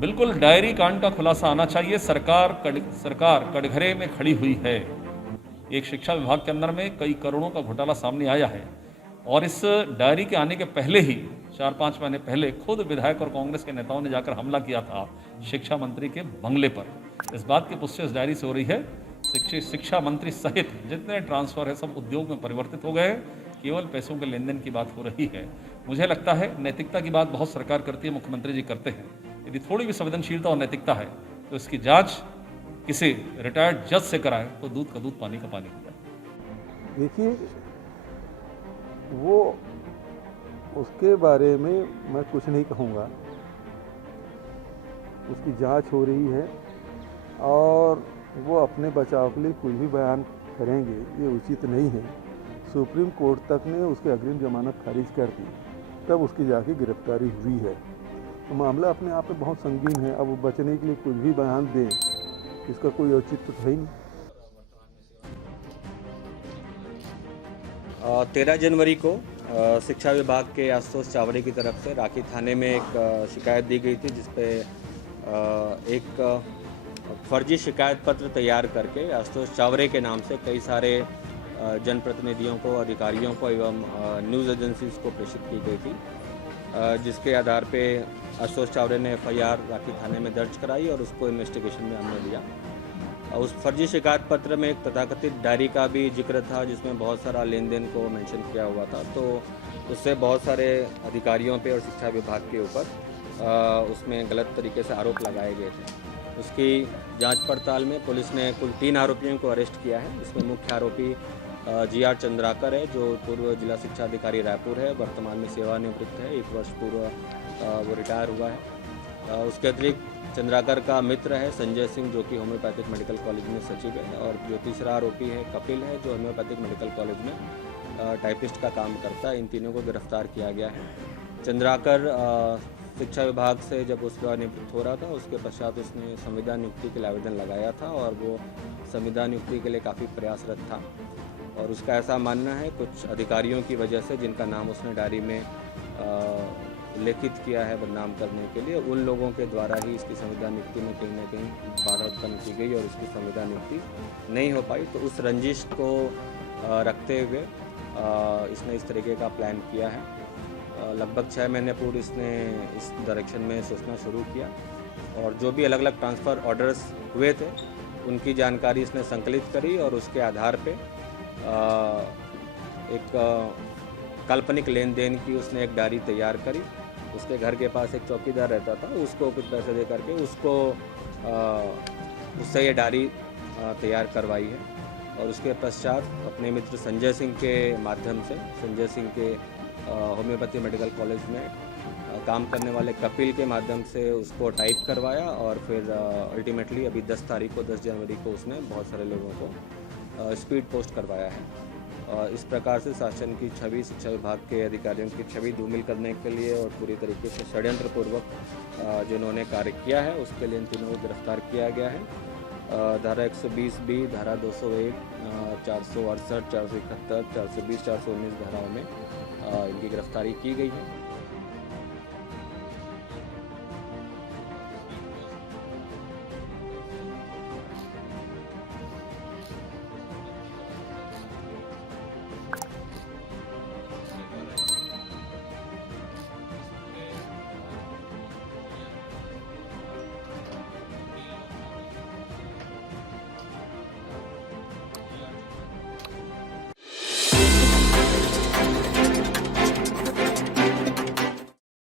बिल्कुल डायरी कांड का खुलासा आना चाहिए। सरकार कटघरे में खड़ी हुई है। एक शिक्षा विभाग के अंदर में कई करोड़ों का घोटाला सामने आया है और इस डायरी के आने के पहले ही 4-5 महीने पहले खुद विधायक और कांग्रेस के नेताओं ने जाकर हमला किया था शिक्षा मंत्री के बंगले पर। इस बात की पुष्टि इस डायरी से हो रही है। शिक्षा मंत्री सहित जितने ट्रांसफर है सब उद्योग में परिवर्तित हो गए हैं। केवल पैसों के लेन देन की बात हो रही है। मुझे लगता है नैतिकता की बात बहुत सरकार करती है, मुख्यमंत्री जी करते हैं। यदि थोड़ी भी संवेदनशीलता और नैतिकता है तो इसकी जांच किसी रिटायर्ड जज से कराएं तो दूध का दूध पानी का पानी हो जाए। देखिए, वो उसके बारे में मैं कुछ नहीं कहूँगा। उसकी जांच हो रही है और वो अपने बचाव के लिए कुछ भी बयान करेंगे, ये उचित नहीं है। सुप्रीम कोर्ट तक ने उसकी अग्रिम जमानत खारिज कर दी, तब उसकी जाके गिरफ्तारी हुई है। तो मामला अपने आप में बहुत संगीन है। अब वो बचने के लिए कुछ भी बयान दे, इसका कोई औचित्य तो है ही नहीं। 13 जनवरी को शिक्षा विभाग के आशुतोष चावड़े की तरफ से राखी थाने में एक शिकायत दी गई थी, जिसपे एक फर्जी शिकायत पत्र तैयार करके आशुतोष चावड़े के नाम से कई सारे जनप्रतिनिधियों को, अधिकारियों को एवं न्यूज़ एजेंसीज को प्रेषित की गई थी, जिसके आधार पे आशुतोष चावड़े ने FIR राखी थाने में दर्ज कराई और उसको इन्वेस्टिगेशन में हमने लिया। उस फर्जी शिकायत पत्र में एक तथाकथित डायरी का भी जिक्र था, जिसमें बहुत सारा लेन देन को मेंशन किया हुआ था। तो उससे बहुत सारे अधिकारियों पे और शिक्षा विभाग के ऊपर उसमें गलत तरीके से आरोप लगाए गए थे। उसकी जांच पड़ताल में पुलिस ने कुल 3 आरोपियों को अरेस्ट किया है। इसमें मुख्य आरोपी GR चंद्राकर है, जो पूर्व जिला शिक्षा अधिकारी रायपुर है, वर्तमान में सेवानिवृत्त है। 1 वर्ष पूर्व वो रिटायर हुआ है। उसके अतिरिक्त चंद्राकर का मित्र है संजय सिंह, जो कि होम्योपैथिक मेडिकल कॉलेज में सचिव है, और जो तीसरा आरोपी है कपिल है, जो होम्योपैथिक मेडिकल कॉलेज में टाइपिस्ट का काम करता है। इन तीनों को गिरफ्तार किया गया है। चंद्राकर शिक्षा विभाग से जब उसका निवृत्त हो रहा था, उसके पश्चात उसने संविदा नियुक्ति के लिए आवेदन लगाया था और वो संविदा नियुक्ति के लिए काफ़ी प्रयासरत था। और उसका ऐसा मानना है कुछ अधिकारियों की वजह से, जिनका नाम उसने डायरी में उल्लेखित किया है बदनाम करने के लिए, उन लोगों के द्वारा ही इसकी संविदा नियुक्ति में कहीं ना कहीं बाधा उत्पन्न की गई और इसकी संविदा नियुक्ति नहीं हो पाई। तो उस रंजिश को रखते हुए इसने इस तरीके का प्लान किया है। लगभग 6 महीने पूर्व इसने इस डायरेक्शन में सोचना शुरू किया और जो भी अलग अलग ट्रांसफ़र ऑर्डर्स हुए थे उनकी जानकारी इसने संकलित करी और उसके आधार पे एक काल्पनिक लेन देन की उसने एक डायरी तैयार करी। उसके घर के पास एक चौकीदार रहता था, उसको कुछ पैसे दे करके उससे ये डायरी तैयार करवाई है। और उसके पश्चात अपने मित्र संजय सिंह के माध्यम से, संजय सिंह के होम्योपैथी मेडिकल कॉलेज में काम करने वाले कपिल के माध्यम से उसको टाइप करवाया और फिर अल्टीमेटली अभी 10 जनवरी को उसने बहुत सारे लोगों को स्पीड पोस्ट करवाया है। इस प्रकार से शासन की छवि, शिक्षा विभाग के अधिकारियों की छवि धूमिल करने के लिए और पूरी तरीके से षड्यंत्रपूर्वक जिन्होंने कार्य किया है, उसके लिए इन तीनों को गिरफ्तार किया गया है। धारा 120B, धारा 201, 468, 471, 420, 419 धाराओं में इनकी गिरफ्तारी की गई है।